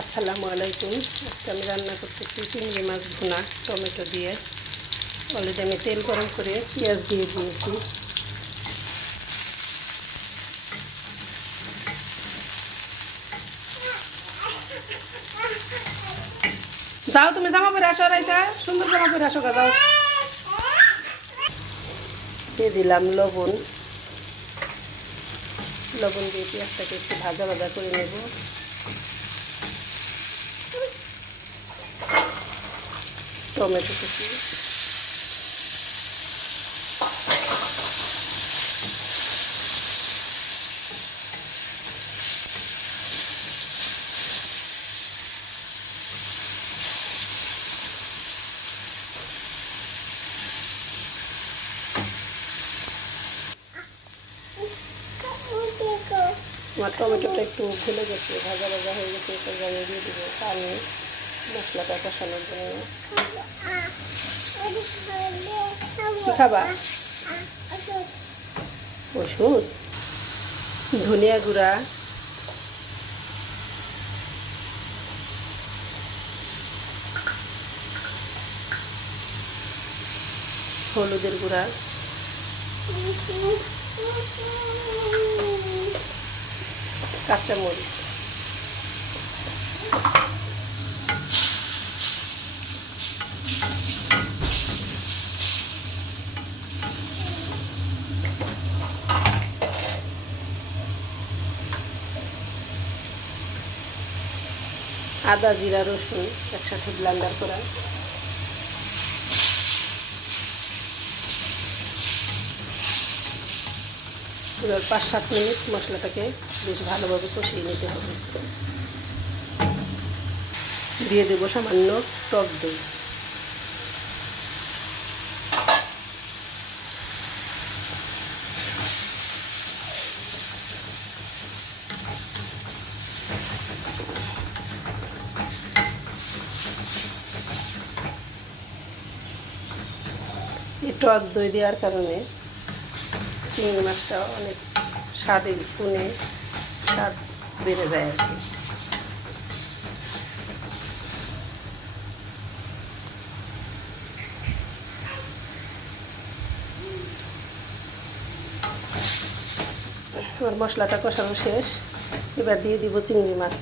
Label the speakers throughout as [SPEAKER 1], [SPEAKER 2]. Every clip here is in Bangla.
[SPEAKER 1] আসসালামু আলাইকুম। আজকে আমি রান্না করতেছি চিংড়ি মাছ ভুনা, টমেটো দিয়ে। অলরেডি আমি তেল গরম করে পেঁয়াজ দিয়ে দিয়েছি। যাও তুমি জামা পরে আসো রাইতা সুন্দর জামা পরে আসো যাও। দিয়ে দিলাম লবণ। লবণ দিয়ে পেঁয়াজটাকে একটু ভাজা ভাজা করে নেব। টমেটো কুচি। আমার টমেটোটা একটু ভুলে গেছে, ভাজা ভাজা হয়ে গেছে এটা আমি দিয়ে দেবো পানি, মশলাটা কষানোর জন্য। কি খাবা? ওষুধ? ধনিয়া গুঁড়া। হলুদের গুঁড়া। কাঁচা মরিচ। আদা জিরা রসুন একসাথে ব্লান্ডার করা এবার পাঁচ সাত মিনিট মশলাটাকে বেশ ভালোভাবে কষিয়ে নিতে হবে। দিয়ে দেবো সামান্য টক দই। টক দই দেওয়ার কারণে চিংড়ি মাছটা অনেক স্বাদে গুণে স্বাদ বেড়ে যায় আর কি। আমার মশলাটা কষানো শেষ। এবার দিয়ে দিব চিংড়ি মাছ।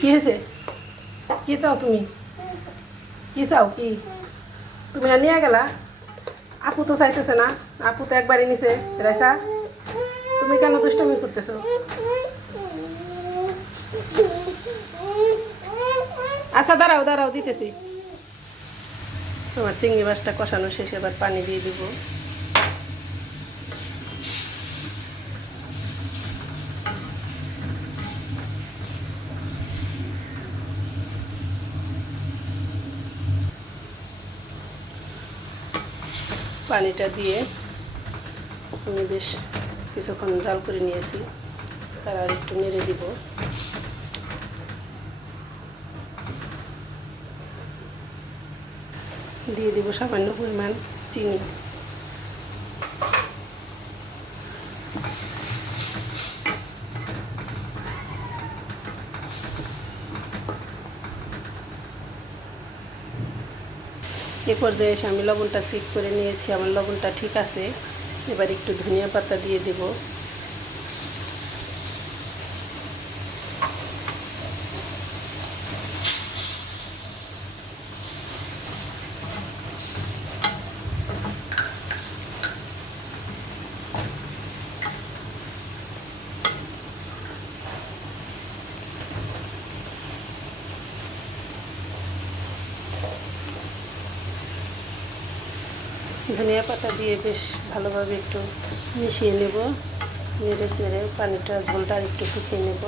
[SPEAKER 1] কি হয়েছে? কি চাও তুমি? কি চাও কি? তুমি না নিয়ে গেলা? আপু তো চাইতেছে না। আপু তো একবারই নিছে, রাইসা। তুমি কেন দুষ্টমি করতেছো? আচ্ছা দাঁড়াও দাঁড়াও, দিতেছি। তোমার চিংড়ি মাছটা কষানো শেষ, এবার পানি দিয়ে দিব। পানিটা দিয়ে আমি বেশ কিছুক্ষণ জাল করে নিয়েছি তার আর একটু নেড়ে দিব। দিয়ে দিব সামান্য পরিমাণ চিনি। এ পর্যায়ে এসে আমি লবণটা চেক করে নিয়েছি, আমার লবণটা ঠিক আছে। এবার একটু ধনিয়া পাতা দিয়ে দেব। ধনিয়া পাতা দিয়ে বেশ ভালোভাবে একটু মিশিয়ে নেব। নেড়ে চেড়ে পানিটা, ঝোলটা একটু শুকিয়ে নেব।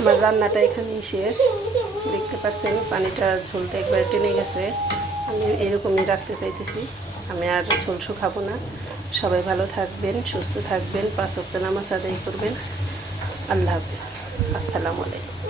[SPEAKER 1] আমার রান্নাটা এখানেই শেষ। দেখতে পাচ্ছেন পানিটা, ঝোলটা একবার টেনে গেছে। আমি এরকমই রাখতে চাইতেছি। আমি আর ঝোল খাব না। সবাই ভালো থাকবেন, সুস্থ থাকবেন, পাঁচ ওয়াক্ত নামাজ আদায় করবেন। আল্লাহ হাফিজ। আসসালামু আলাইকুম।